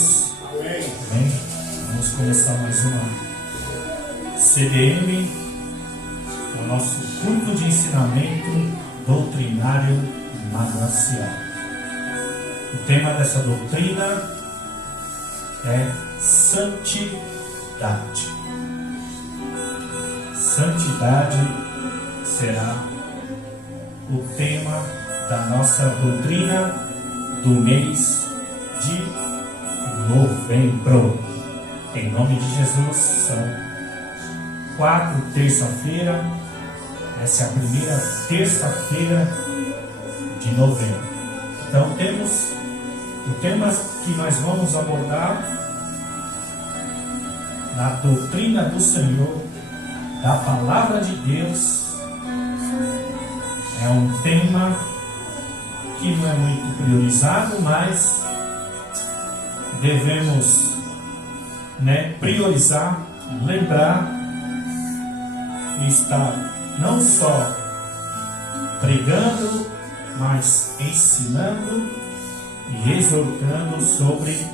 Jesus. Amém. Vamos começar mais uma CDM, o nosso culto de ensinamento doutrinário magracial. O tema dessa doutrina é santidade. Santidade será o tema da nossa doutrina do mês de novembro. Em nome de Jesus, são 4 terça-feira. Essa é a primeira terça-feira de novembro. Então temos o tema que nós vamos abordar na doutrina do Senhor, da palavra de Deus. É um tema que não é muito priorizado, mas devemos priorizar, lembrar e estar não só pregando, mas ensinando e exortando sobre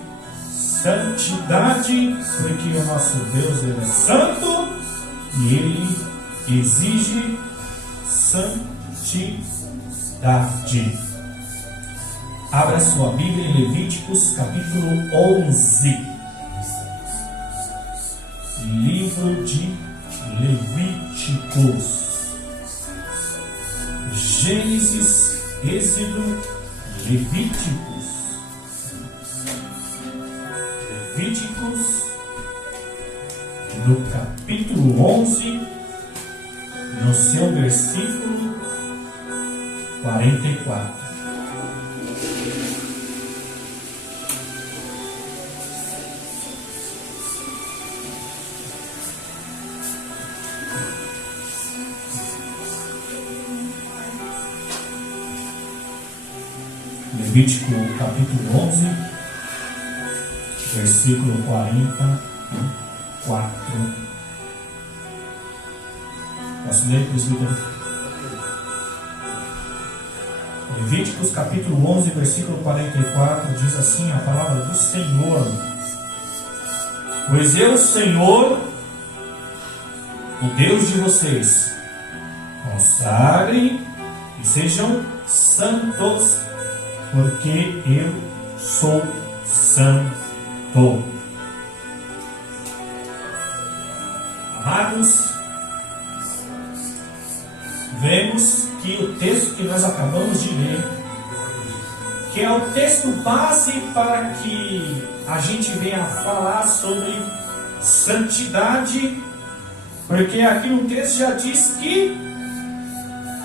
santidade, porque o nosso Deus ele é santo e ele exige santidade. Abra sua Bíblia em Levíticos capítulo 11. Livro de Levíticos. Gênesis, Êxodo, Levíticos. Levíticos, no capítulo 11, no seu versículo 44. Levítico capítulo 11, versículo 44. Posso ler, presbítero? Levíticos capítulo 11, versículo 44, diz assim a palavra do Senhor: Pois eu, Senhor, o Deus de vocês, consagrem e sejam santos, porque eu sou santo. Amados, vemos que o texto que nós acabamos de ler, que é o texto base para que a gente venha falar sobre santidade, porque aqui no texto já diz que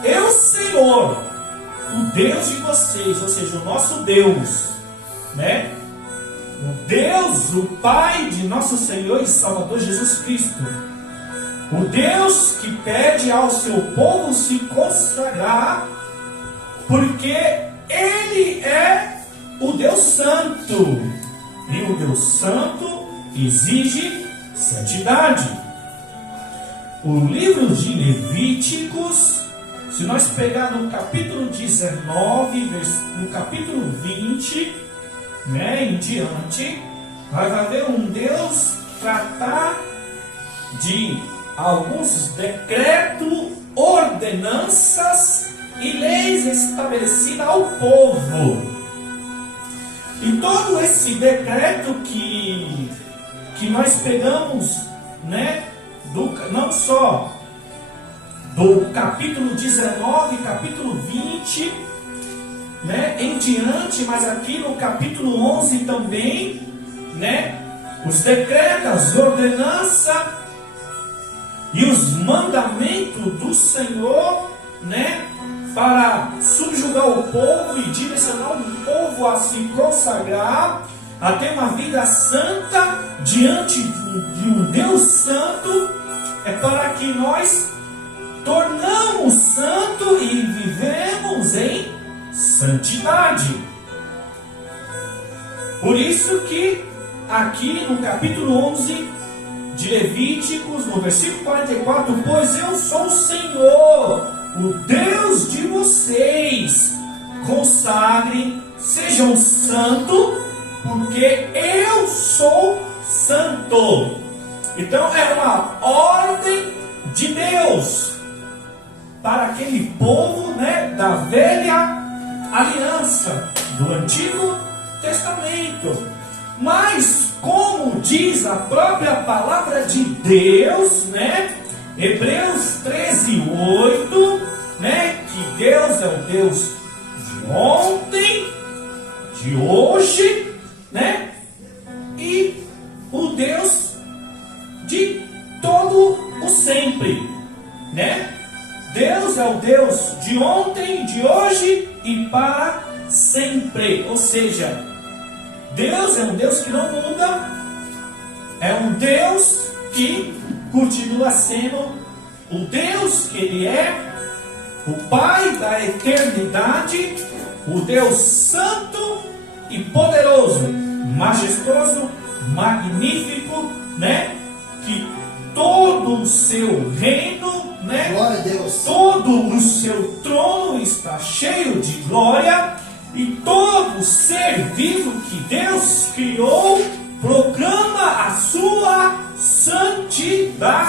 eu, Senhor, o Deus de vocês, ou seja, o nosso Deus, o Deus, o Pai de nosso Senhor e Salvador Jesus Cristo, o Deus que pede ao seu povo se consagrar, porque Ele é o Deus Santo, e o Deus Santo exige santidade. O livro de Levíticos, se nós pegar no capítulo 19, no capítulo 20, em diante, nós vamos ver um Deus tratar de alguns decretos, ordenanças e leis estabelecidas ao povo. E todo esse decreto que nós pegamos, não só do capítulo 19, capítulo 20, em diante, mas aqui no capítulo 11 também, os decretos, as ordenanças e os mandamentos do Senhor, para subjugar o povo e direcionar o povo a se consagrar, a ter uma vida santa diante de um Deus santo, é para que nós tornamos santo e vivemos em santidade. Por isso que aqui no capítulo 11 de Levíticos, no versículo 44, pois eu sou o Senhor, o Deus de vocês, consagrem, sejam santos, porque eu sou santo. Então é uma ordem de Deus para aquele povo, né, da velha aliança, do Antigo Testamento. Mas como diz a própria palavra de Deus, né, Hebreus 13:8, né, que Deus é o Deus de ontem, de hoje, né, e o Deus de todo o sempre, né? Deus é o Deus de ontem, de hoje e para sempre. Ou seja, Deus é um Deus que não muda, é um Deus que continua sendo o Deus que Ele é, o Pai da eternidade, o Deus santo e poderoso, majestoso, magnífico, né? Que todo o seu reino, né? Glória a Deus. Todo o seu trono está cheio de glória, e todo ser vivo que Deus criou proclama a sua santidade,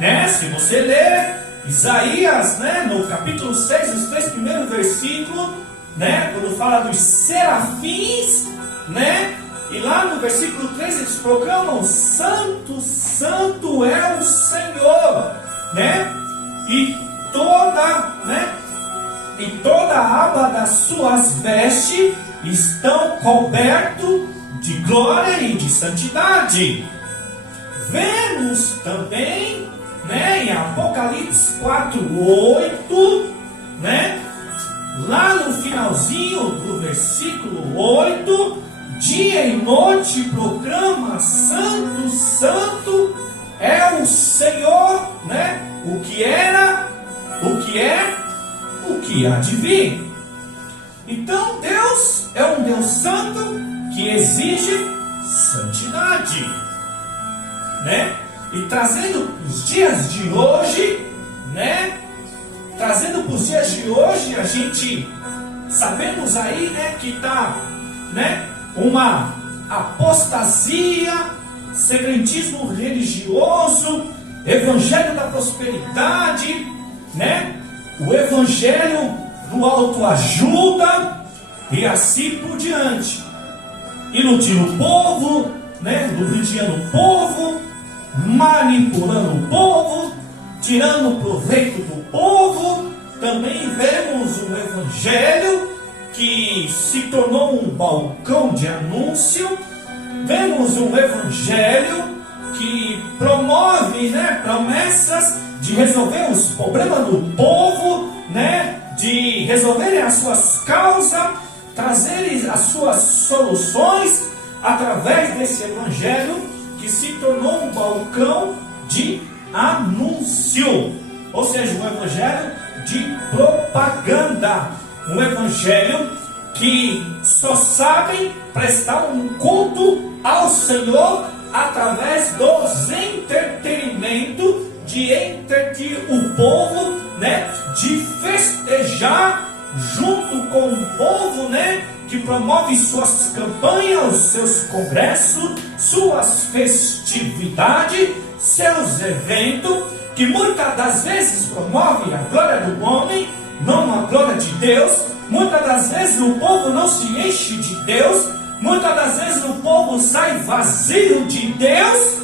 né? Se você ler Isaías, né, no capítulo 6, os 3 primeiros versículos, né, quando fala dos serafins, né, e lá no versículo 3 eles proclamam: Santo, Santo é o Senhor, né? E toda a aba das suas vestes estão cobertos de glória e de santidade. Vemos também, né, em Apocalipse 4:8, né, lá no finalzinho do versículo 8, dia e noite proclama: Santo, Santo é o Senhor, né? O que era, o que é, o que há de vir. Então Deus é um Deus santo que exige santidade, né? E trazendo os dias de hoje, né? Trazendo para os dias de hoje, a gente sabemos aí, né, que está, né, uma apostasia, secretismo religioso, evangelho da prosperidade, né? O evangelho do autoajuda e assim por diante. Iludindo o povo, né? Ludibriando o povo, manipulando o povo, tirando proveito do povo. Também vemos um evangelho que se tornou um balcão de anúncio. Vemos um evangelho que promove, né, promessas de resolver os problemas do povo, né, de resolverem as suas causas, trazerem as suas soluções através desse evangelho que se tornou um balcão de anúncio, ou seja, um evangelho de propaganda, um evangelho que só sabem prestar um culto ao Senhor através dos entretenimentos, de entreter o povo, né, de festejar junto com o povo, né, que promove suas campanhas, seus congressos, suas festividades, seus eventos, que muitas das vezes promove a glória do homem, não a glória de Deus. Muitas das vezes o povo não se enche de Deus, muitas das vezes o povo sai vazio de Deus,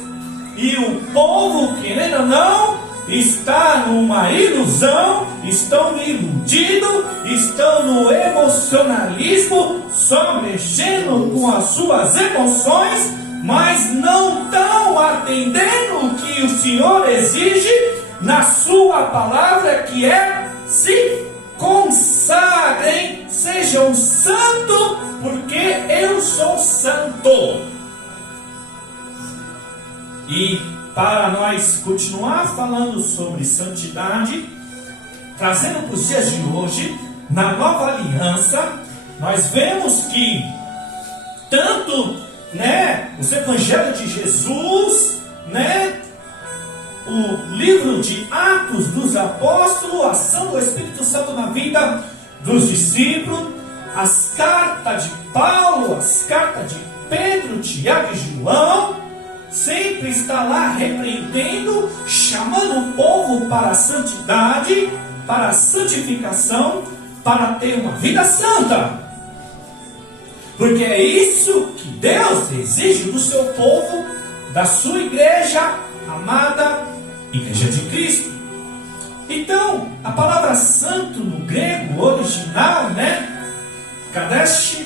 e o povo, querendo ou não, está numa ilusão, estão iludidos, estão no emocionalismo, só mexendo com as suas emoções, mas não estão atendendo o que o Senhor exige na sua palavra, que é: se consagrem, sejam santos, porque eu sou santo. E para nós continuar falando sobre santidade, trazendo para os dias de hoje, na nova aliança, nós vemos que tanto, né, os evangelhos de Jesus, né, o livro de Atos dos Apóstolos, a ação do Espírito Santo na vida dos discípulos, as cartas de Paulo, as cartas de Pedro, Tiago e João, sempre está lá repreendendo, chamando o povo para a santidade, para a santificação, para ter uma vida santa. Porque é isso que Deus exige do seu povo, da sua igreja, amada Igreja de Cristo. Então, a palavra santo no grego original, Kadesh,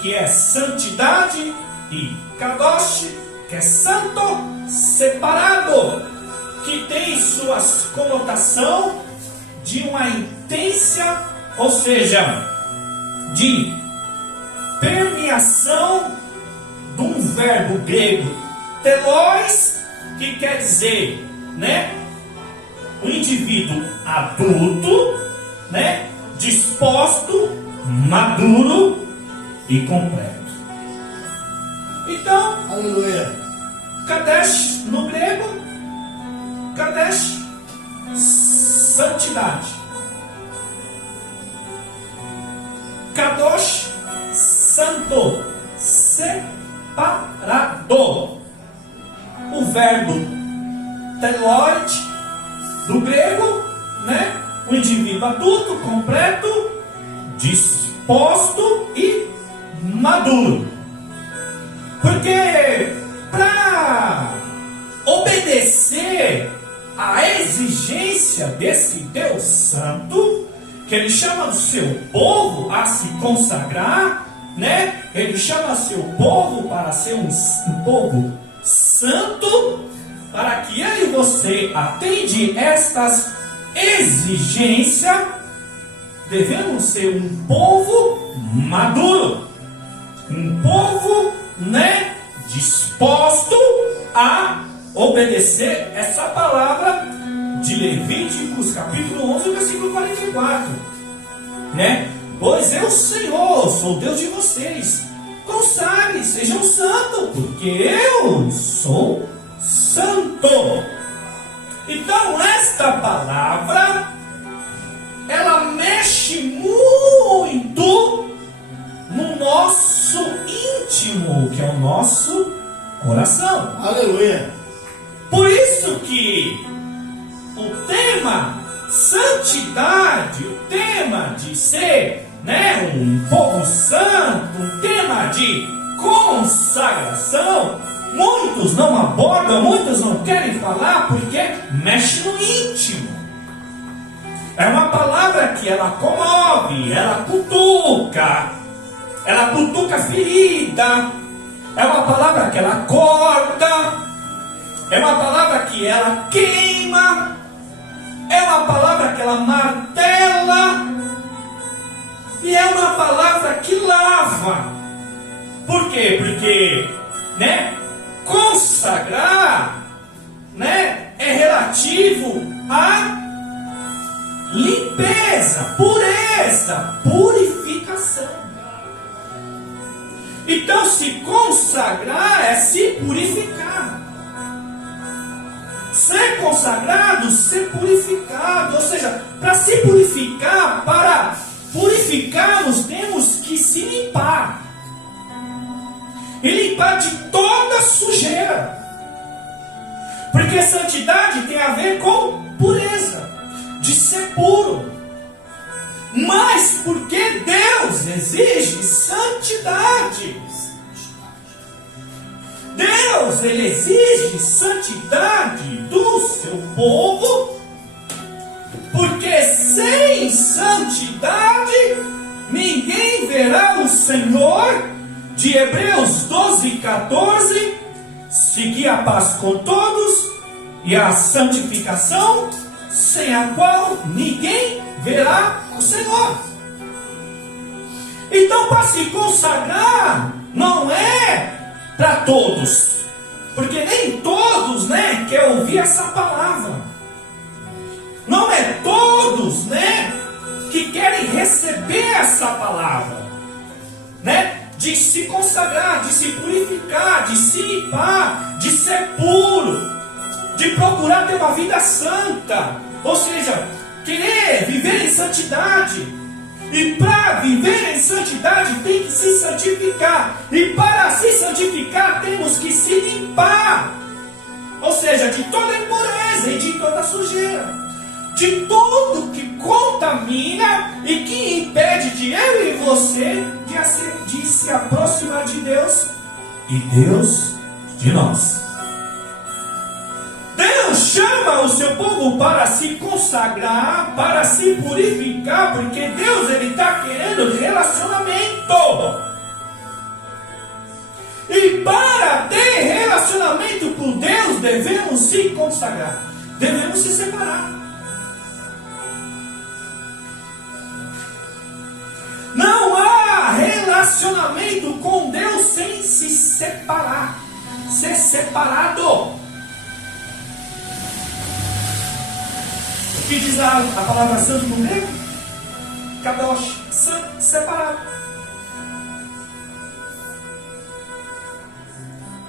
que é santidade, e Kadosh, que é santo, separado, que tem suas conotação de uma intensa, ou seja, de permeação de um verbo grego telos, que quer dizer, o indivíduo adulto, disposto, maduro e completo. Então, aleluia. Kadesh no grego, Kadesh, santidade. Kadosh, santo, separado. O verbo teloid do grego, o indivíduo adulto, completo, disposto e maduro. Porque para obedecer à exigência desse Deus Santo, que Ele chama o seu povo a se consagrar, Ele chama seu povo para ser um povo santo, para que eu e você atende estas exigências, devemos ser um povo maduro, um povo, disposto a obedecer essa palavra de Levíticos, capítulo 11, versículo 44, Pois eu, Senhor, sou Deus de vocês, consagre, sejam santos, porque eu sou santo. Então esta palavra, ela mexe muito no nosso íntimo, que é o nosso coração. Aleluia. Por isso que o tema santidade, o tema de ser, um povo santo, um tema de consagração, muitos não abordam, muitos não querem falar, porque mexe no íntimo. É uma palavra que ela comove, ela cutuca a ferida. É uma palavra que ela corta, é uma palavra que ela queima, é uma palavra que ela martela, e é uma palavra que lava. Por quê? Porque, consagrar, é relativo a limpeza, pureza, purificação. Então, se consagrar é se purificar. Ser consagrado, ser purificado. Ou seja, para se purificar, para purificarmos, temos que se limpar. E limpar de toda sujeira. Porque santidade tem a ver com pureza, de ser puro. Mas porque Deus exige santidade. Deus, Ele exige santidade do seu povo, porque sem santidade ninguém verá o Senhor. De Hebreus 12:14, seguir a paz com todos e a santificação, sem a qual ninguém verá o Senhor. Então, para se consagrar, não é para todos, porque nem todos, quer ouvir essa palavra. Não é todos, que querem receber essa palavra, de se consagrar, de se purificar, de se limpar, de ser puro, de procurar ter uma vida santa, ou seja, querer viver em santidade. E para viver em santidade tem que se santificar. E para se santificar temos que se limpar. Ou seja, de toda impureza e de toda sujeira. De tudo que contamina e que impede de eu e você de se aproximar de Deus. E Deus de nós. Deus chama o seu povo para se consagrar, para se purificar, porque Deus está querendo relacionamento. E para ter relacionamento com Deus, devemos se consagrar, devemos se separar. Não há relacionamento com Deus sem se separar, ser separado. O que diz a palavra santo no grego? Kadosh, santo, separado.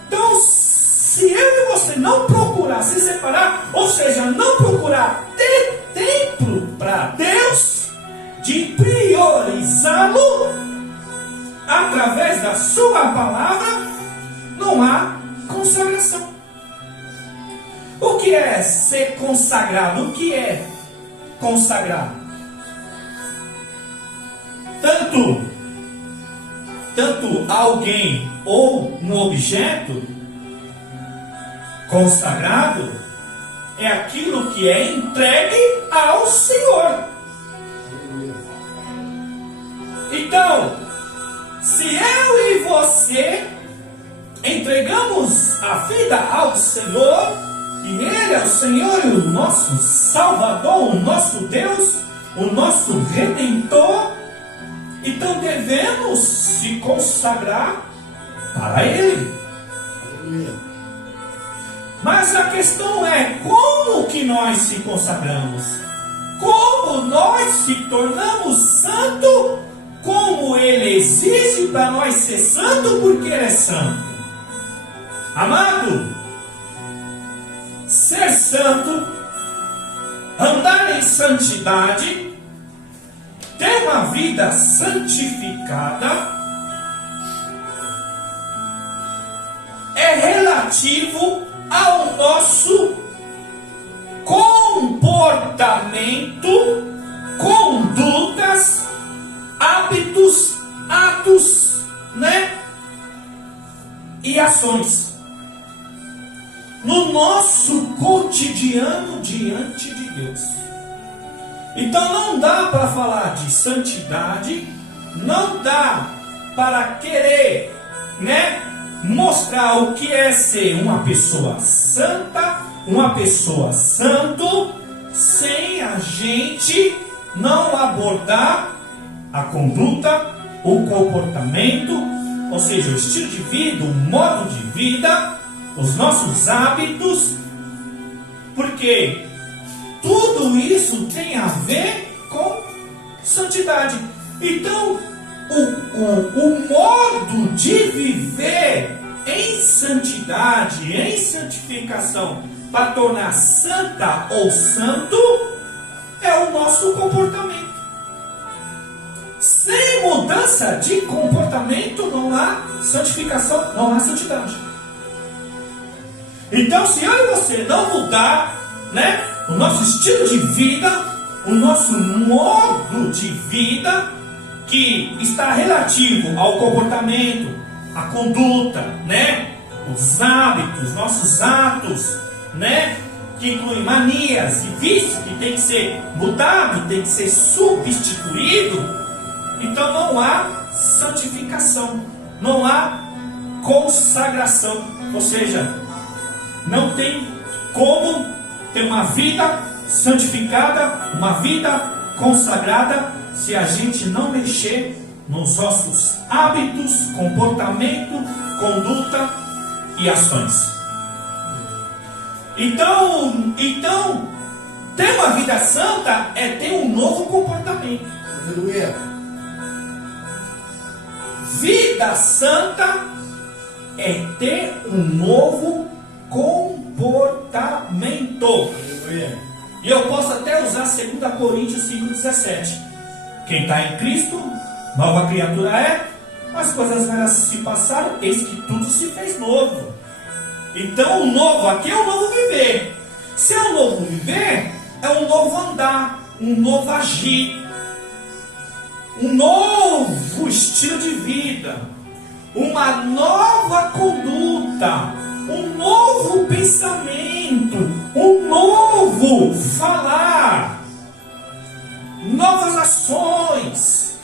Então, se eu e você não procurar se separar, ou seja, não procurar ter tempo para Deus, de priorizá-lo através da sua palavra, não há consagração. O que é ser consagrado? O que é consagrar? Tanto alguém ou um objeto consagrado é aquilo que é entregue ao Senhor. Então, se eu e você entregamos a vida ao Senhor, e Ele é o Senhor e o nosso Salvador, o nosso Deus, o nosso Redentor, então devemos se consagrar para Ele. Mas a questão é como que nós se consagramos? Como nós se tornamos santo? Como Ele exige para nós ser santo, porque Ele é santo? Amado, ser santo, andar em santidade, ter uma vida santificada, é relativo ao nosso comportamento, condutas, hábitos, atos, e ações no nosso cotidiano diante de Deus. Então não dá para falar de santidade, não dá para querer, mostrar o que é ser uma pessoa santa, uma pessoa santo, sem a gente não abordar a conduta, o comportamento, ou seja, o estilo de vida, o modo de vida, os nossos hábitos, porque tudo isso tem a ver com santidade. Então, o modo de viver em santidade, em santificação, para tornar santa ou santo, é o nosso comportamento. Sem mudança de comportamento não há santificação, não há santidade. Então, se eu e você não mudar, o nosso estilo de vida, o nosso modo de vida, que está relativo ao comportamento, à conduta, os hábitos, nossos atos, que incluem manias e vícios, que tem que ser mudado, tem que ser substituído, então não há santificação, não há consagração, ou seja, não tem como ter uma vida santificada, uma vida consagrada, se a gente não mexer nos nossos hábitos, comportamento, conduta e ações. Então, ter uma vida santa é ter um novo comportamento. Aleluia. Vida santa é ter um novo comportamento. Aleluia. E eu posso até usar 2 Coríntios 5,17. Quem está em Cristo, nova criatura é. As coisas velhas se passaram, eis que tudo se fez novo. Então o novo aqui é um novo viver. Se é um novo viver, é um novo andar, um novo agir, um novo estilo de vida, uma nova conduta, um novo pensamento, um novo falar, novas ações,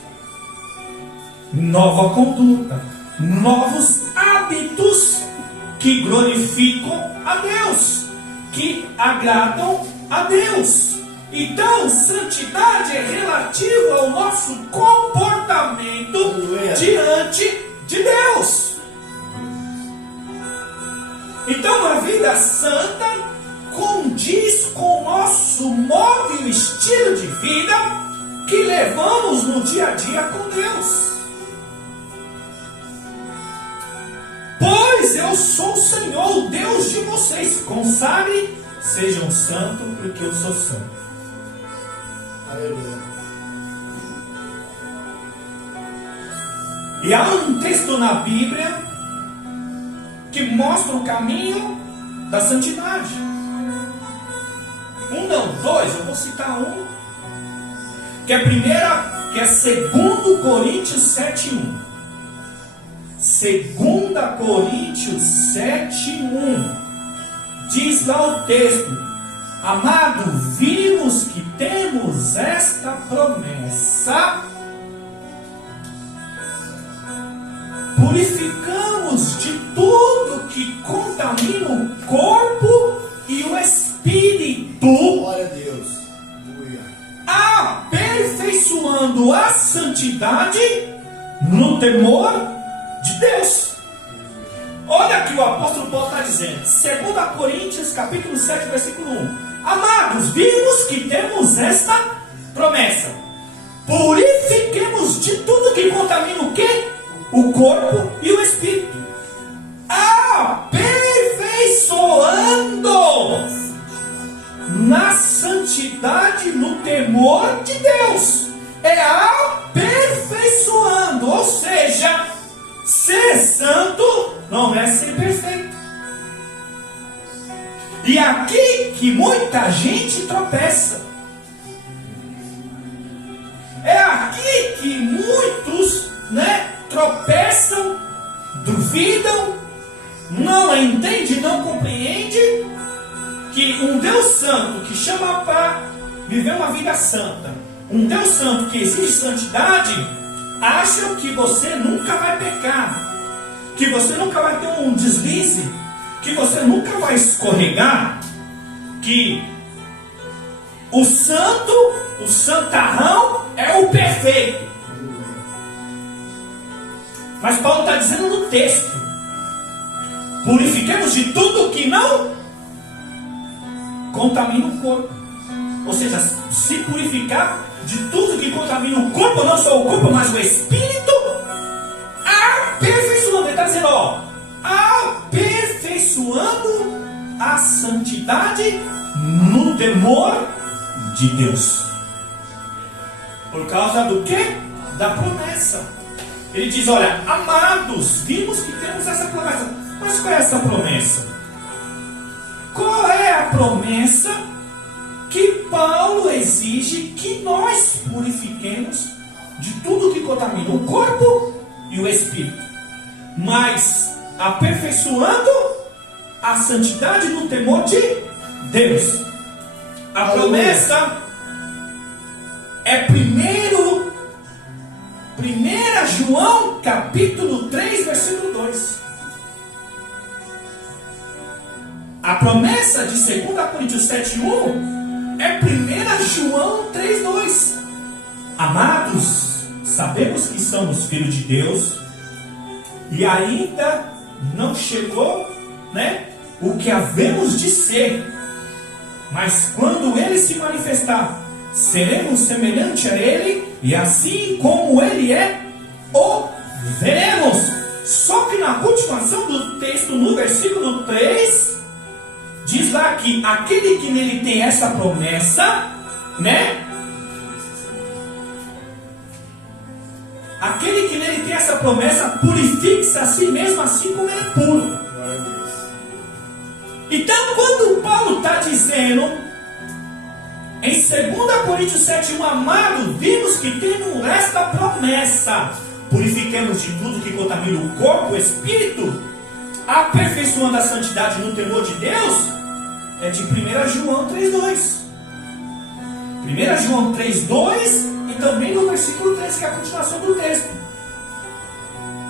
nova conduta, novos hábitos que glorificam a Deus, que agradam a Deus. Então, santidade é relativa ao nosso comportamento diante de Deus. Então, uma vida santa condiz com o nosso modo e o estilo de vida que levamos no dia a dia com Deus. Pois eu sou o Senhor, o Deus de vocês. Consagre, sejam santos, porque eu sou santo. Aleluia. E há um texto na Bíblia que mostra o caminho da santidade. Um não, dois, eu vou citar um. Que é a primeira, que é 2 Coríntios 7:1. 2 Coríntios 7:1. Diz lá o texto: amado, vimos que temos esta promessa, purificamos de tudo que contamina o corpo e o espírito. Glória a Deus. Aleluia. Aperfeiçoando a santidade no temor de Deus. Olha aqui o apóstolo Paulo está dizendo, 2 Coríntios capítulo 7, versículo 1. Amados, vimos que temos esta promessa. Purifiquemos de tudo que contamina o quê? O corpo e o espírito. Aperfeiçoando na santidade, no temor de Deus. É aperfeiçoando, ou seja, ser santo não é ser perfeito. E aqui que muita gente tropeça. É aqui que muitos, tropeçam, duvidam, não entendem, não compreendem que um Deus santo que chama para viver uma vida santa, um Deus santo que exige santidade, acham que você nunca vai pecar, que você nunca vai ter um deslize, que você nunca vai escorregar, que o santo, o santarrão é o perfeito. Mas Paulo está dizendo no texto: purifiquemos de tudo que não contamina o corpo. Ou seja, se purificar de tudo que contamina o corpo, não só o corpo, mas o espírito, aperfeiçoando. Ele está dizendo, aperfeiçoando a santidade no temor de Deus. Por causa do quê? Da promessa. Ele diz, olha, amados, vimos que temos essa promessa. Mas qual é essa promessa? Qual é a promessa que Paulo exige que nós purifiquemos de tudo que contamina o corpo e o espírito, mas aperfeiçoando a santidade no temor de Deus? A promessa é 1 João capítulo 3, versículo 2. A promessa de 2 Coríntios 7:1 é 1 João 3:2. Amados, sabemos que somos filhos de Deus e ainda não chegou, o que havemos de ser. Mas quando Ele se manifestar, seremos semelhante a Ele, e assim como Ele é, o veremos. Só que na continuação do texto, no versículo 3, diz lá que aquele que nele tem essa promessa, promessa: purifique-se a si mesmo, assim como ele é puro. Glória a Deus. Então, quando Paulo está dizendo em 2 Coríntios 7:1, amado, vimos que temos esta promessa: purifiquemos de tudo que contamina o corpo, o espírito, aperfeiçoando a santidade no temor de Deus, é de 1 João 3:2. 1 João 3:2 e também no versículo 3, que é a continuação do texto.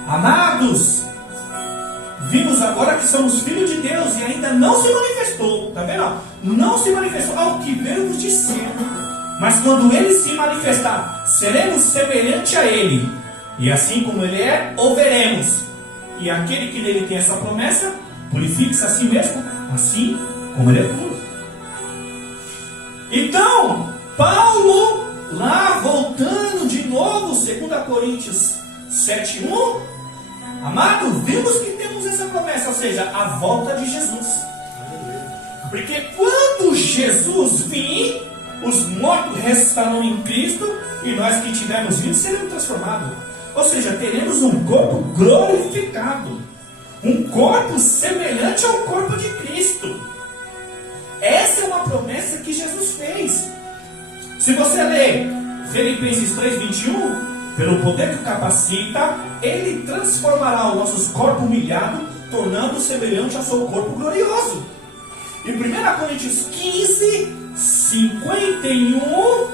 Amados, vimos agora que somos filhos de Deus e ainda não se manifestou. Está vendo? Não se manifestou ao que vemos de cima. Mas quando ele se manifestar, seremos semelhante a ele. E assim como ele é, o veremos. E aquele que nele tem essa promessa, purifique-se a si mesmo, assim como ele é puro. Então, Paulo, lá voltando de novo, 2 Coríntios 7:1, amado, vimos que temos essa promessa, ou seja, a volta de Jesus. Porque quando Jesus vir, os mortos restarão em Cristo, e nós que tivermos vindo seremos transformados. Ou seja, teremos um corpo glorificado, um corpo semelhante ao corpo de Cristo. Essa é uma promessa que Jesus fez. Se você ler Filipenses 3:21, pelo poder que o capacita, ele transformará os nossos corpos humilhados, tornando semelhante ao seu corpo glorioso. Em 1 Coríntios 15:51,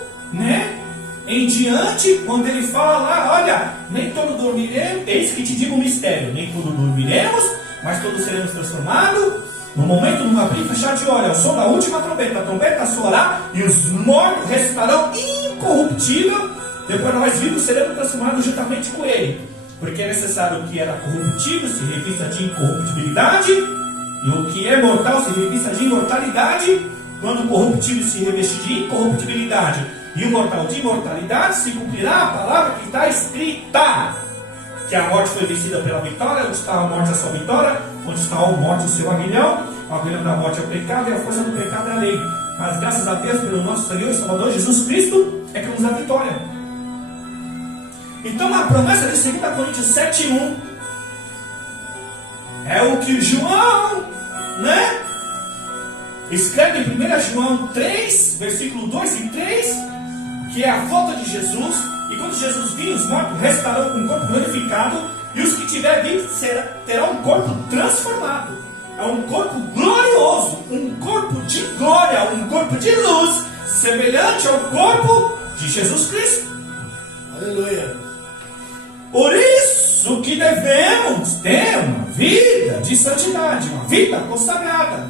em diante, quando ele fala lá, olha, nem todos dormiremos, eis que te digo um mistério, nem todos dormiremos, mas todos seremos transformados. No momento de um abrir e fechar de olho, ao som da última trombeta, a trombeta soará e os mortos restarão incorruptível. Depois nós vivos seremos transformados juntamente com ele, porque é necessário que era corruptível se revista de incorruptibilidade, e o que é mortal se revista de imortalidade. Quando o corruptível se reveste de incorruptibilidade e o mortal de imortalidade, se cumprirá a palavra que está escrita: que a morte foi vencida pela vitória. Onde está a morte, a sua vitória? Onde está a morte, o seu aguilhão? O aguilhão da morte é o pecado, e a força do pecado é a lei. Mas graças a Deus, pelo nosso Senhor e Salvador Jesus Cristo, é que nos dá vitória. Então a promessa de 2 Coríntios 7:1 é o que João, escreve em 1 João 3, versículo 2 e 3, que é a volta de Jesus. E quando Jesus vir, os mortos restarão com o corpo glorificado, e os que tiver vindo terão um corpo transformado. É um corpo glorioso, um corpo de glória, um corpo de luz, semelhante ao corpo de Jesus Cristo. Aleluia. Por isso que devemos ter uma vida de santidade, uma vida consagrada.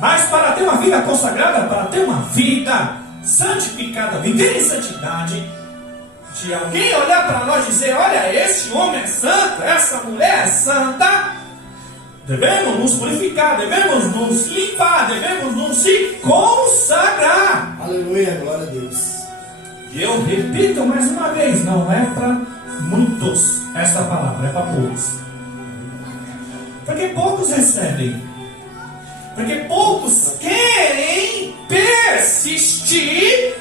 Mas para ter uma vida consagrada, para ter uma vida santificada, viver em santidade, de alguém olhar para nós e dizer: olha, esse homem é santo, essa mulher é santa, devemos nos purificar, devemos nos limpar, devemos nos consagrar. Aleluia, glória a Deus. E eu repito mais uma vez, não é para muitos essa palavra, é para poucos. Porque poucos recebem. Porque poucos querem persistir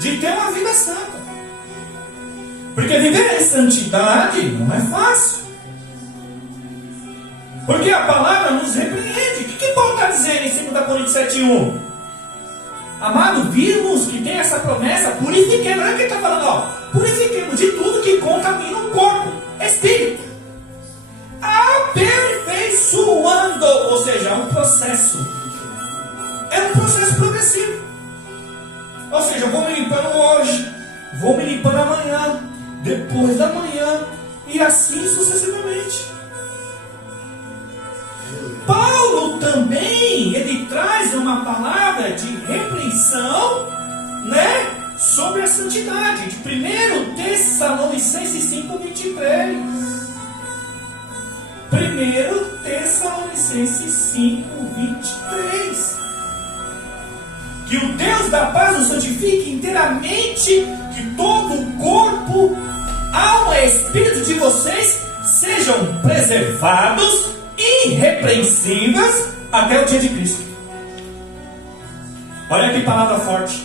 de ter uma vida santa. Porque viver em santidade não é fácil. Porque a palavra nos repreende. O que Paulo está dizendo em 2 Coríntios 7:1? Amado, vimos que tem essa promessa, purifiquemos. Olha o que ele está falando, purifiquemos de tudo que contamina o corpo, espírito, aperfeiçoando, ou seja, é um processo. É um processo progressivo. Ou seja, vou me limpando hoje, vou me limpando amanhã, depois da manhã, e assim sucessivamente. Paulo também, ele traz uma palavra de repreensão, sobre a santidade, de 1 Tessalonicenses 5:23. 1 Tessalonicenses 5:23. Que o Deus da paz nos santifique inteiramente, que todo o corpo, alma e espírito de vocês sejam preservados irrepreensíveis até o dia de Cristo. Olha que palavra forte.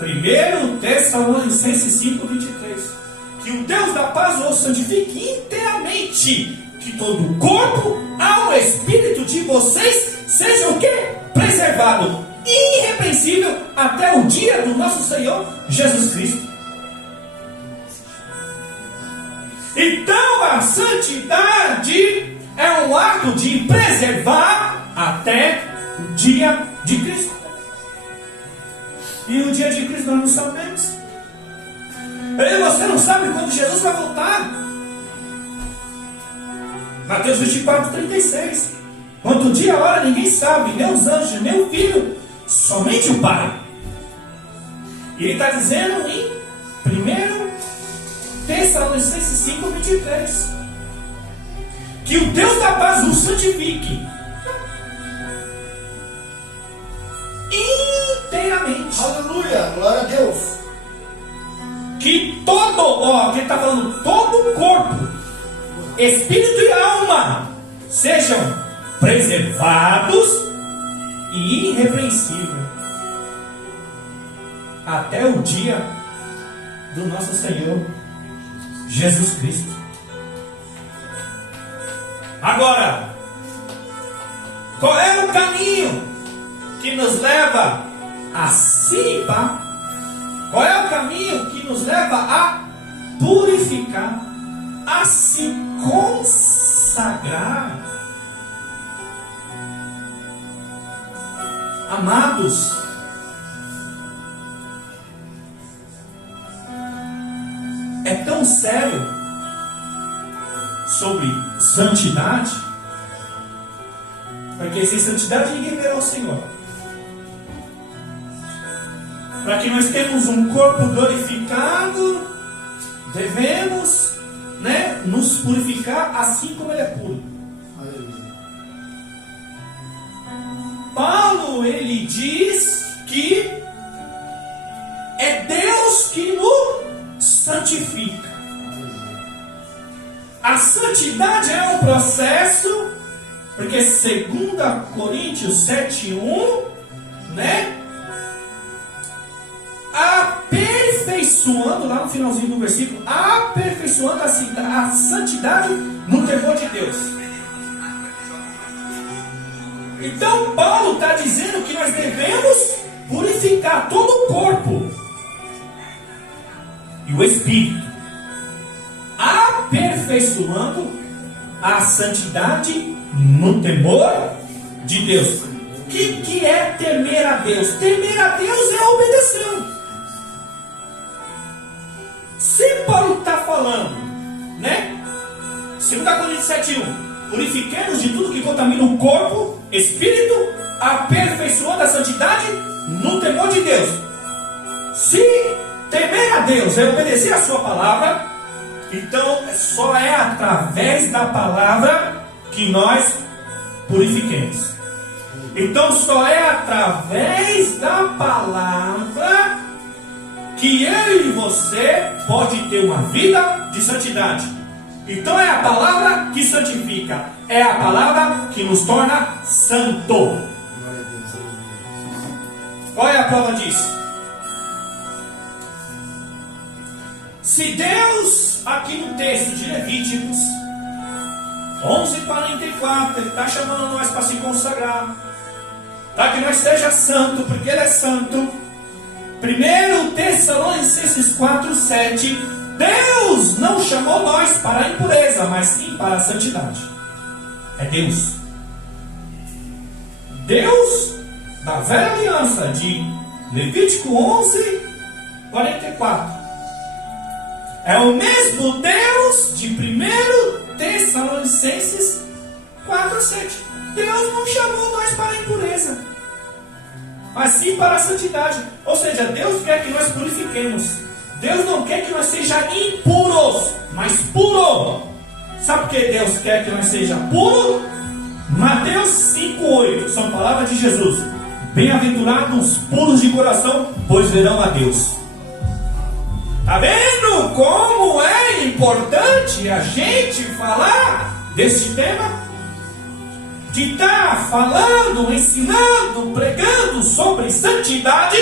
1 Tessalonicenses 5:23. Que o Deus da paz o santifique inteiramente, que todo o corpo, alma e espírito de vocês seja o quê? Preservado, irrepreensível, até o dia do nosso Senhor Jesus Cristo. Então a santidade é um ato de preservar até o dia de Cristo. E o dia de Cristo nós não sabemos. Você não sabe quando Jesus vai voltar. Mateus 24:36. Quanto dia e a hora ninguém sabe, nem os anjos, nem o Filho, somente o Pai. E ele está dizendo em 1 Tessalonicenses 5:23 que o Deus da paz o santifique inteiramente. Aleluia, glória a Deus. Que todo, que ele está falando, todo o corpo, espírito e alma sejam preservados e irrepreensíveis até o dia do nosso Senhor Jesus Cristo. Agora, qual é o caminho que nos leva a se limpar? Qual é o caminho que nos leva a purificar, a se consagrar? Amados, é tão sério sobre santidade, porque sem santidade ninguém verá o Senhor. Para que nós tenhamos um corpo glorificado, devemos, nos purificar assim como ele é puro. Paulo, ele diz que é Deus que nos santifica. A santidade é um processo, porque 2 Coríntios 7:1, aperfeiçoando, lá no finalzinho do versículo, aperfeiçoando a santidade no temor de Deus. Então Paulo está dizendo que nós devemos purificar todo o corpo e o espírito, aperfeiçoando a santidade no temor de Deus. O que é temer a Deus? Temer a Deus é obedecer. Se Paulo está falando, 2 Coríntios 7:1, purifiquemos de tudo que contamina o corpo, espírito, aperfeiçoando a santidade no temor de Deus. Se temer a Deus é obedecer a sua palavra, então só é através da palavra que nós purifiquemos. Então só é através da palavra que eu e você pode ter uma vida de santidade. Então é a palavra que santifica, é a palavra que nos torna santo. Qual é a prova disso? Se Deus, aqui no texto de Levíticos 11:44, Ele está chamando nós para se consagrar, para que nós seja santo, porque Ele é santo. 1 Tessalonicenses 4:7, Deus não chamou nós para a impureza, mas sim para a santidade. É Deus. Deus da velha aliança de Levítico 11:44 é o mesmo Deus de 1 Tessalonicenses 4:7. Deus não chamou nós para a impureza, mas sim para a santidade. Ou seja, Deus quer que nós purifiquemos. Deus não quer que nós sejamos impuros, mas puro. Sabe por que Deus quer que nós sejamos puros? Mateus 5:8, são palavras de Jesus. Bem-aventurados os puros de coração, pois verão a Deus. Está vendo como é importante a gente falar desse tema? De estar falando, ensinando, pregando sobre santidade,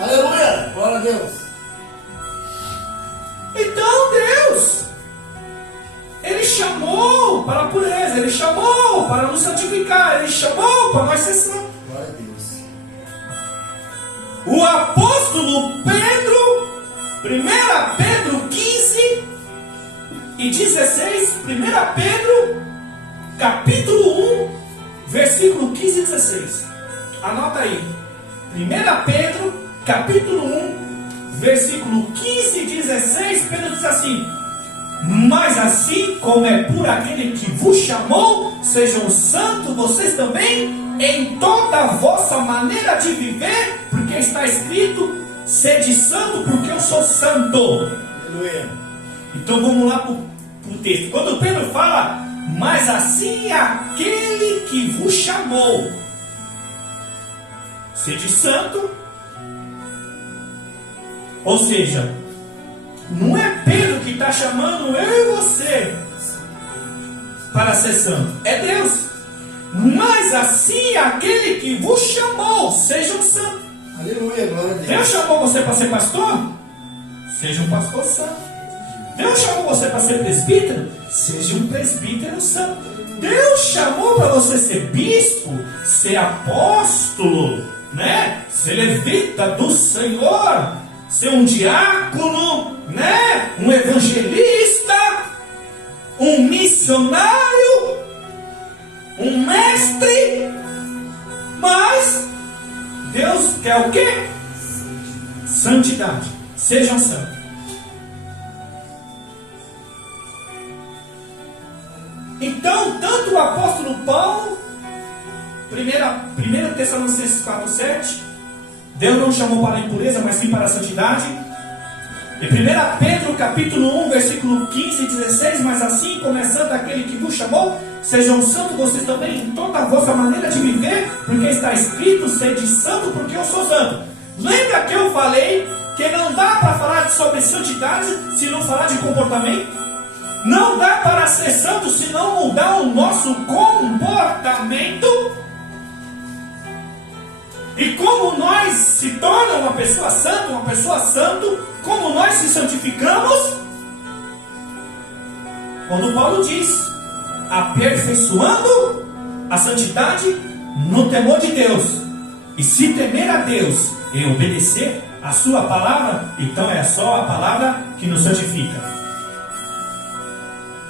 Aleluia! Glória a Deus! Então Deus, Ele chamou para a pureza, Ele chamou para nos santificar, Ele chamou para nós ser santos. Glória a Deus! O apóstolo Pedro, 1 Pedro 15 e 16, 1 Pedro, capítulo 1, versículo 15 e 16. Anota aí. 1 Pedro, capítulo 1, versículo 15 e 16, Pedro diz assim: mas assim como é por aquele que vos chamou, sejam santos vocês também em toda a vossa maneira de viver, porque está escrito: sede santo, porque eu sou santo. Aleluia! Então vamos lá para o texto. Quando Pedro fala, mas assim é aquele que vos chamou, sede santo, ou seja, não é Pedro que está chamando eu e você para ser santo, é Deus. Mas assim é aquele que vos chamou, sejam santos. Aleluia! Glória a Deus! Deus chamou você para ser pastor? Seja um pastor santo. Deus chamou você para ser presbítero? Seja um presbítero santo. Deus chamou para você ser bispo, ser apóstolo, né? Ser levita do Senhor, ser um diácono, né? Um evangelista, um missionário, um mestre. Mas Deus quer o quê? Santidade. Sejam santos. Então, tanto o apóstolo Paulo, 1 Tessalonicenses 4,7, Deus não chamou para a impureza, mas sim para a santidade. E 1 Pedro capítulo 1, versículo 15 e 16, mas assim como é santo aquele que vos chamou, sejam santos vocês também em toda a vossa maneira de viver, porque está escrito: sede santo, porque eu sou santo. Lembra que eu falei que não dá para falar sobre santidade se não falar de comportamento? Não dá para ser santo se não mudar o nosso comportamento. E como nós se torna uma pessoa santo, como nós se santificamos? Quando Paulo diz: aperfeiçoando a santidade no temor de Deus. E se temer a Deus e obedecer a sua palavra, então é só a palavra que nos santifica.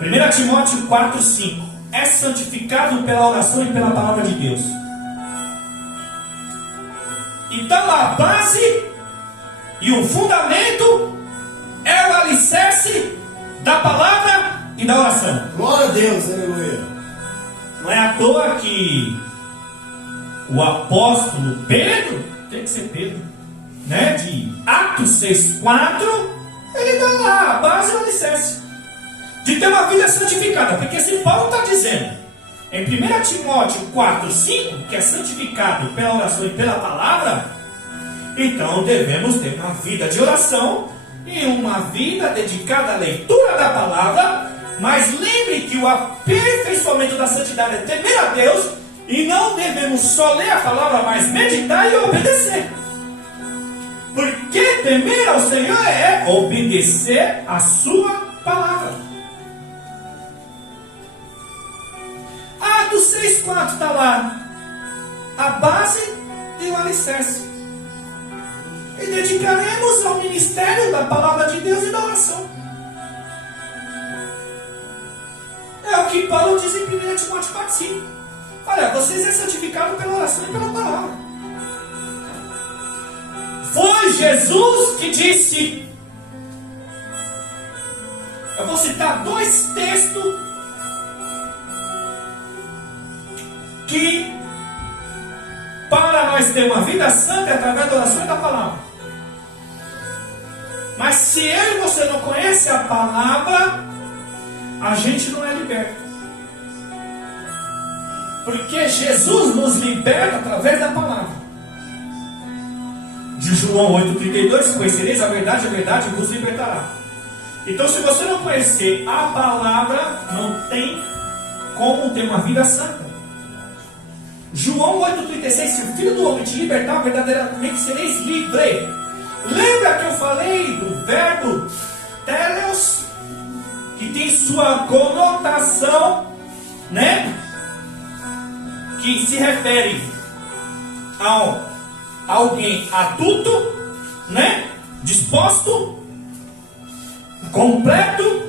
1 Timóteo 4,5: é santificado pela oração e pela palavra de Deus. Então a base e o fundamento é o alicerce da palavra e da oração. Glória a Deus, aleluia! Não é à toa que o apóstolo Pedro, tem que ser Pedro, né, de Atos 6,4, ele dá lá a base e o alicerce de ter uma vida santificada. Porque se Paulo está dizendo em 1 Timóteo 4,5 que é santificado pela oração e pela palavra, então devemos ter uma vida de oração e uma vida dedicada à leitura da palavra. Mas lembre que o aperfeiçoamento da santidade é temer a Deus, e não devemos só ler a palavra, mas meditar e obedecer. Porque temer ao Senhor é obedecer a sua palavra. Atos 6,4 está lá a base e o alicerce. E dedicaremos ao ministério da palavra de Deus e da oração. É o que Paulo diz em 1 Timóteo 4,5. Olha, vocês é santificado pela oração e pela palavra. Foi Jesus que disse. Eu vou citar dois textos que para nós ter uma vida santa é através da oração e da palavra. Mas se eu e você não conhece a palavra, a gente não é liberto. Porque Jesus nos liberta através da palavra. De João 8,32, conhecereis a verdade vos libertará. Então, se você não conhecer a palavra, não tem como ter uma vida santa. João 8,36, se o Filho do Homem te libertar, verdadeiramente sereis livre. Lembra que eu falei do verbo telos, que tem sua conotação, né? Que se refere a alguém adulto, né? Disposto, completo.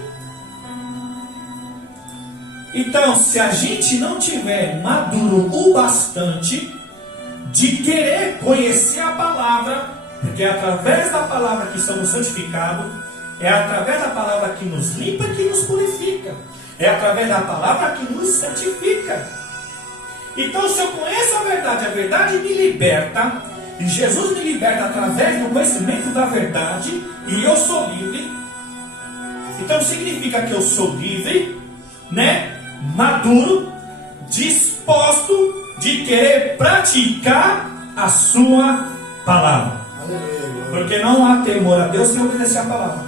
Então, se a gente não tiver maduro o bastante de querer conhecer a palavra, porque é através da palavra que somos santificados, é através da palavra que nos limpa e que nos purifica, é através da palavra que nos santifica. Então, se eu conheço a verdade me liberta, e Jesus me liberta através do conhecimento da verdade, e eu sou livre. Então significa que eu sou livre, né? Maduro, disposto de querer praticar a sua palavra. Porque não há temor a Deus sem obedecer a palavra.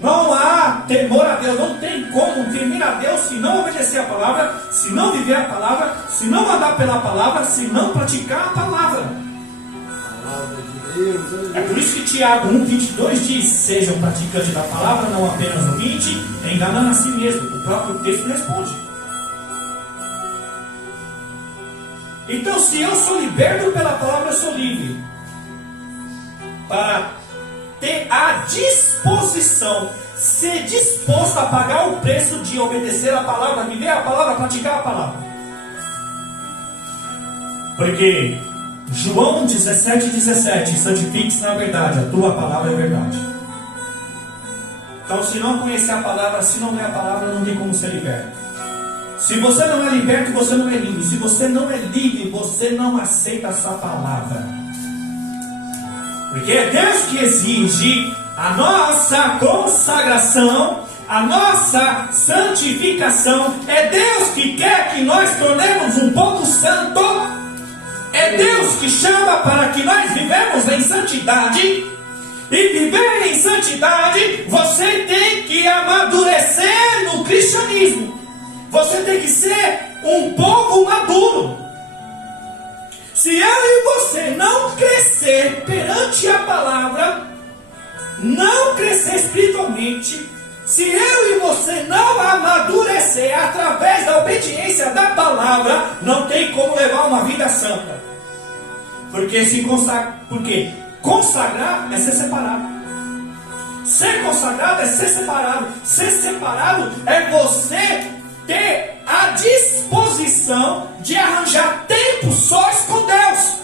Não há temor a Deus, não tem como temer a Deus se não obedecer a palavra, se não viver a palavra, se não andar pela palavra, se não praticar a palavra. É por isso que Tiago 1,22 diz: sejam praticantes da palavra, não apenas ouvinte, enganando a si mesmo. O próprio texto responde. Então, se eu sou liberto pela palavra, eu sou livre para ter a disposição, ser disposto a pagar o preço de obedecer a palavra, viver a palavra, praticar a palavra. Porque João 17,17, santifique-se na verdade, a tua palavra é verdade. Então, se não conhecer a palavra, se não ler a palavra, não tem como ser liberto. Se você não é liberto, você não é livre. Se você não é livre, você não aceita essa palavra. Porque é Deus que exige a nossa consagração, a nossa santificação. É Deus que quer que nós tornemos um povo santo. É Deus que chama para que nós vivemos em santidade. E viver em santidade, você tem que amadurecer no cristianismo. Você tem que ser um povo maduro. Se eu e você não crescer perante a palavra, não crescer espiritualmente, se eu e você não amadurecer através da obediência da palavra, não tem como levar uma vida santa. Porque consagrar é ser separado. Ser consagrado é ser separado. Ser separado é você ter a disposição de arranjar tempo sós com Deus,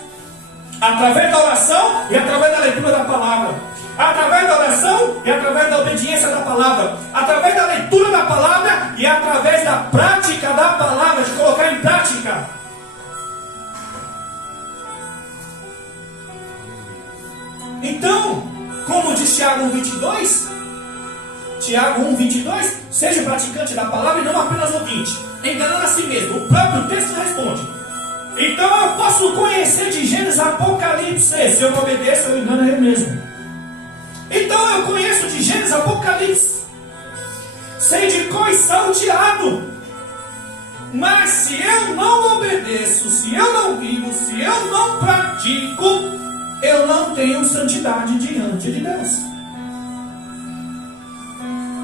através da oração e através da leitura da palavra, através da oração e através da obediência da palavra, através da leitura da palavra e através da prática da palavra, de colocar em prática. Então, como diz Tiago 1,22, Tiago 1,22, seja praticante da palavra e não apenas ouvinte, enganando a si mesmo. O próprio texto responde. Então eu posso conhecer de Gênesis a Apocalipse. Se eu não obedeço, eu engano eu mesmo. Então eu conheço de Gênesis a Apocalipse, sei de cor e salteado. Mas se eu não obedeço, se eu não vivo, se eu não pratico, eu não tenho santidade diante de Deus.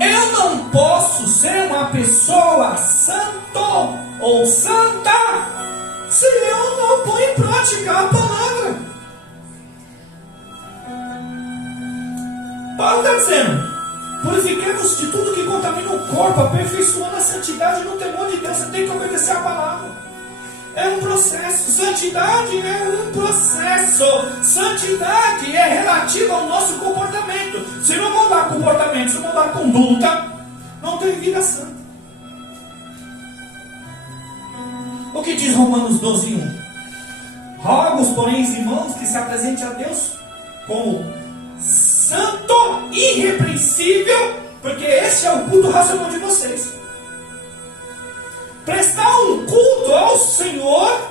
Eu não posso ser uma pessoa santo ou santa se eu não ponho em prática a palavra. Paulo está dizendo: purifiquemos de tudo que contamina o corpo, aperfeiçoando a santidade no temor de Deus. Você tem que obedecer a palavra. É um processo. Santidade é um processo. Santidade é relativa ao nosso comportamento. Se não mudar comportamento, se não mudar conduta, não tem vida santa. O que diz Romanos 12:1? Rogo-vos, porém, irmãos, que se apresente a Deus como santo, irrepreensível, porque este é o culto racional de vocês. Prestar um culto ao Senhor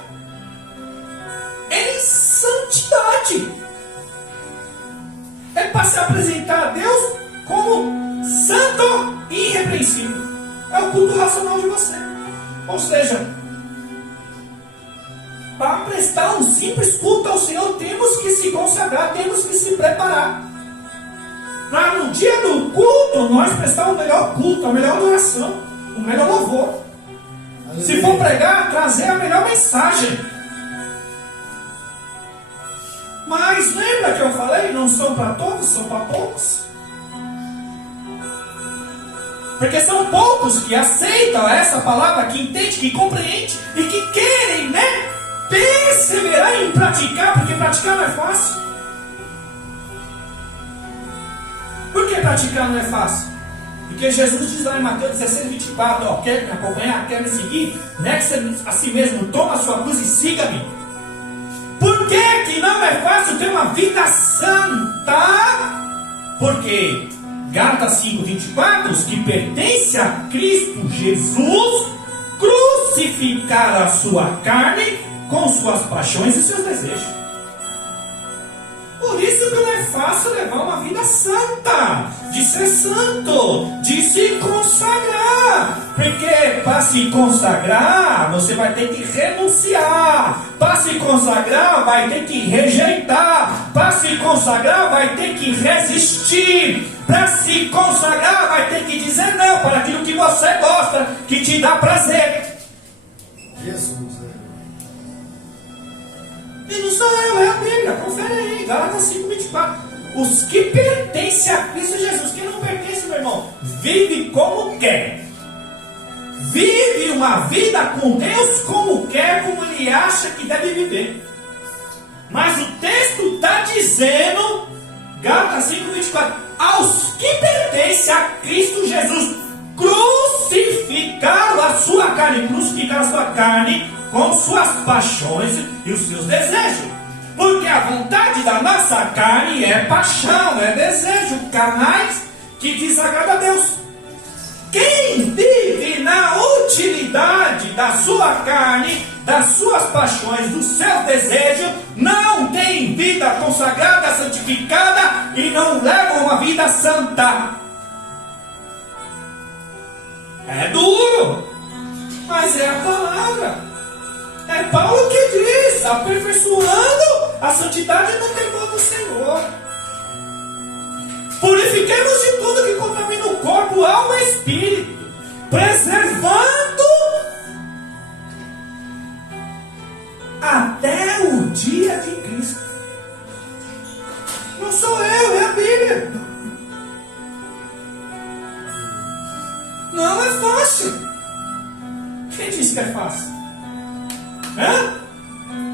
em santidade. É para se apresentar a Deus como santo e irrepreensível. É o culto racional de você. Ou seja, Para prestar um simples culto ao Senhor, temos que se consagrar, temos que se preparar. Para no dia do culto, nós prestar o melhor culto, a melhor adoração, o melhor louvor. Se for pregar, trazer a melhor mensagem. Mas lembra que eu falei? Não são para todos, são para poucos. Porque são poucos que aceitam essa palavra, que entendem, que compreendem e que querem, perseverar em praticar, porque praticar não é fácil. Por que praticar não é fácil? Porque Jesus diz lá em Mateus 16, 24, quer me acompanhar, quer me seguir, negue-se a si mesmo, toma a sua cruz e siga-me. Por que não é fácil ter uma vida santa? Porque Gálatas 5, 24, os que pertencem a Cristo Jesus crucificaram a sua carne com suas paixões e seus desejos. Por isso que não é fácil levar uma vida santa, de ser santo, de se consagrar. Porque para se consagrar, você vai ter que renunciar. Para se consagrar, vai ter que rejeitar. Para se consagrar, vai ter que resistir. Para se consagrar, vai ter que dizer não para aquilo que você gosta, que te dá prazer. Jesus. E não sou eu, é a Bíblia, confere aí, Gálatas 5, 24. Os que pertencem a Cristo Jesus, quem não pertence, meu irmão, vive como quer. Vive uma vida com Deus como quer, como ele acha que deve viver. Mas o texto está dizendo, Gálatas 5, 24, aos que pertencem a Cristo Jesus, crucificaram a sua carne com suas paixões e os seus desejos. Porque a vontade da nossa carne é paixão, é desejo, carnais que desagrada a Deus. Quem vive na utilidade da sua carne, das suas paixões, dos seus desejos, não tem vida consagrada, santificada e não leva uma vida santa. É duro, mas é a palavra. É Paulo que diz, aperfeiçoando a santidade no temor do Senhor. Purifiquemos de tudo que contamina o corpo, alma e espírito, preservando até o dia de Cristo. Não sou eu, é a Bíblia. Não é fácil. Quem disse que é fácil?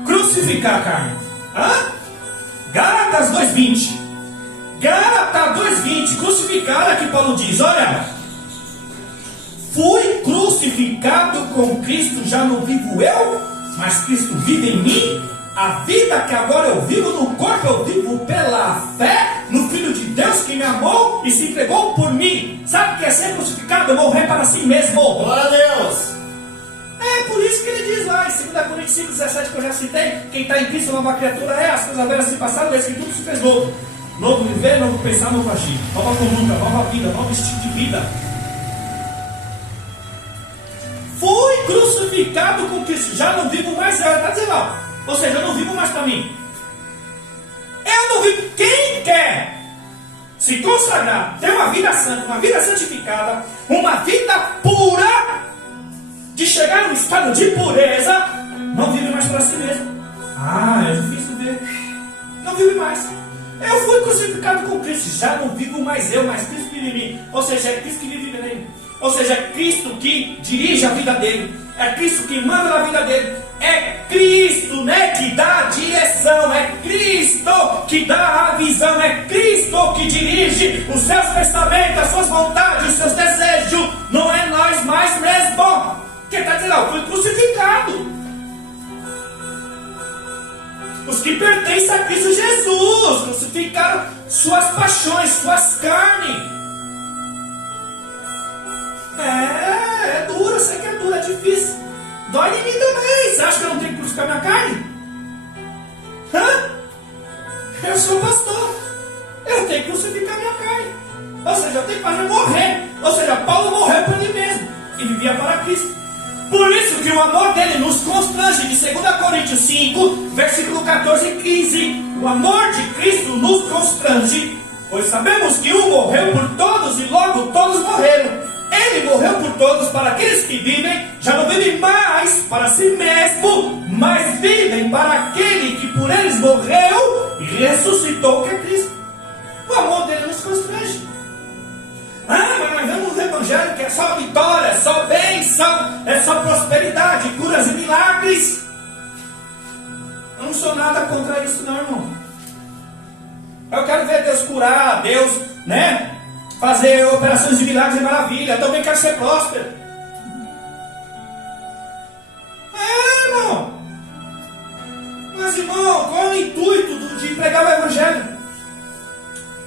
Crucificar a carne. Gálatas 2:20. Gálatas 2:20. Crucificar, aqui Paulo diz, olha, fui crucificado com Cristo, já não vivo eu, mas Cristo vive em mim. A vida que agora eu vivo no corpo, eu vivo pela fé no Filho de Deus que me amou e se entregou por mim. Sabe o que é ser crucificado? Morrer para si mesmo. Glória a Deus. É por isso que ele diz lá em 2 Coríntios 5, 17, que eu já citei, quem está em Cristo, nova criatura é, as coisas velhas se passaram, esse que tudo se fez novo. Novo viver, novo pensar, novo agir. Nova conduta, nova vida, novo estilo de vida. Fui crucificado com Cristo, já não vivo mais eu, está dizendo lá. Ou seja, eu não vivo mais para mim. Eu não vivo. Quem quer se consagrar, ter uma vida santa, uma vida santificada, uma vida pura, de chegar num estado de pureza, não vive mais para si mesmo. É difícil ver. Não vive mais. Eu fui crucificado com Cristo, já não vivo mais eu, mas Cristo vive em mim. Ou seja, é Cristo que vive em mim. Ou seja, é Cristo que dirige a vida dele. É Cristo que manda na vida dele. É Cristo, que dá a direção. É Cristo que dá a visão. É Cristo que dirige os seus pensamentos, as suas vontades, os seus desejos. Não é nós mais mesmo. Porque está dizendo, eu fui crucificado. Os que pertencem a Cristo Jesus crucificaram suas paixões, suas carnes. É duro, eu sei que é duro, é difícil. Dói em mim também. Você acha que eu não tenho que crucificar minha carne? Eu sou pastor. Eu tenho que crucificar minha carne. Ou seja, eu tenho que fazer morrer. Ou seja, Paulo morreu para ele mesmo e vivia para Cristo. Por isso que o amor dele nos constrange, de 2 Coríntios 5, versículo 14 e 15. O amor de Cristo nos constrange, pois sabemos que um morreu por todos e logo todos morreram. Ele morreu por todos, para aqueles que vivem, já não vivem mais para si mesmo, mas vivem para aquele que por eles morreu e ressuscitou, que é Cristo. O amor dele nos constrange. Ah, mas nós vemos no Evangelho que é só vitória, é só bênção, é só prosperidade, curas e milagres. Eu não sou nada contra isso não, irmão. Eu quero ver Deus curar, Deus, fazer operações de milagres e maravilha. Eu também quero ser próspero. Irmão. Mas, irmão, qual é o intuito de pregar o Evangelho?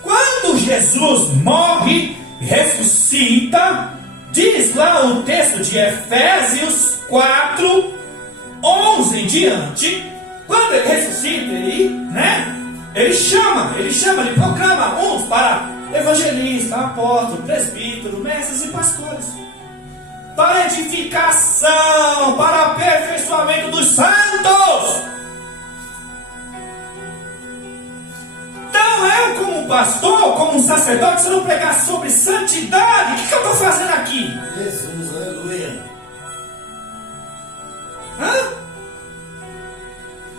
Quando Jesus morre, ressuscita, diz lá o texto de Efésios 4, 11 em diante. Quando ele ressuscita, ele proclama uns para evangelista, apóstolo, presbítero, mestres e pastores, para edificação, para aperfeiçoamento dos santos. Então eu, como pastor, como um sacerdote, se eu não pregar sobre santidade, o que eu estou fazendo aqui? Jesus, aleluia.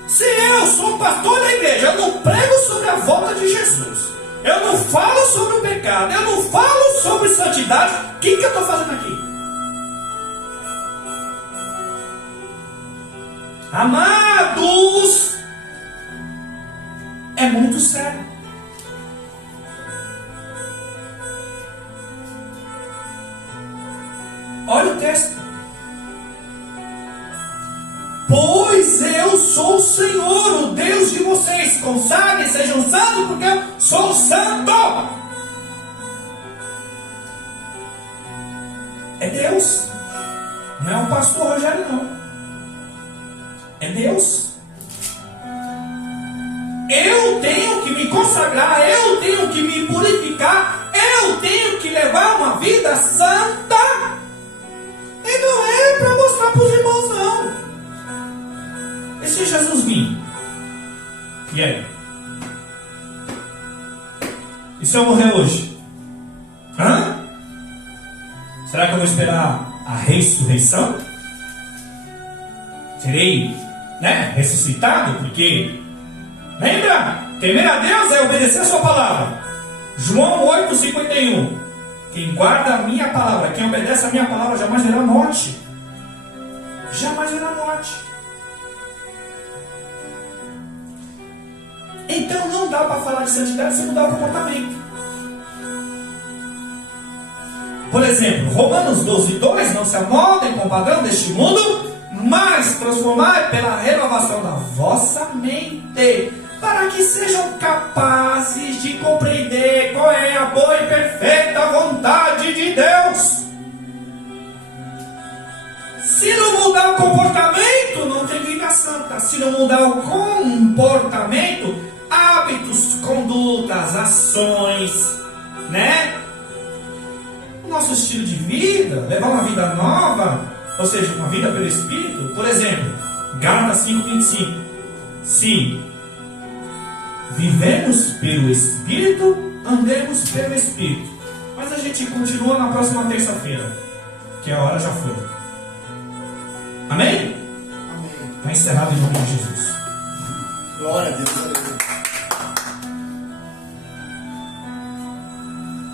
Se eu sou pastor da igreja, eu não prego sobre a volta de Jesus, eu não falo sobre o pecado, eu não falo sobre santidade, o que eu estou fazendo aqui? Amados, é muito sério. Olha o texto. Pois eu sou o Senhor, o Deus de vocês. Consagrem, sejam santos, porque eu sou santo. É Deus. Não é um pastor Rogério, não. É Deus. Eu tenho que me consagrar, eu tenho que me purificar, eu tenho que levar uma vida santa. E não é para mostrar para os irmãos, não. E se Jesus vir? E aí? E se eu morrer hoje? Será que eu vou esperar a ressurreição? Serei, ressuscitado? Porque, lembra? Temer a Deus é obedecer a sua palavra. João 8,51. Quem guarda a minha palavra, quem obedece a minha palavra, jamais verá morte. Jamais verá morte. Então não dá para falar de santidade sem mudar o comportamento. Por exemplo, Romanos 12:2, não se amoldem com o padrão deste mundo, mas transformai pela renovação da vossa mente, para que sejam capazes de compreender qual é a boa e perfeita vontade de Deus. Se não mudar o comportamento, não tem vida santa. Se não mudar o comportamento, hábitos, condutas, ações, o nosso estilo de vida, levar uma vida nova, ou seja, uma vida pelo Espírito. Por exemplo, Gálatas 5:25. Se vivemos pelo Espírito, andemos pelo Espírito. Mas a gente continua na próxima terça-feira, que a hora já foi. Amém? Amém. Está encerrado em nome de Jesus. Glória a Deus. Aleluia.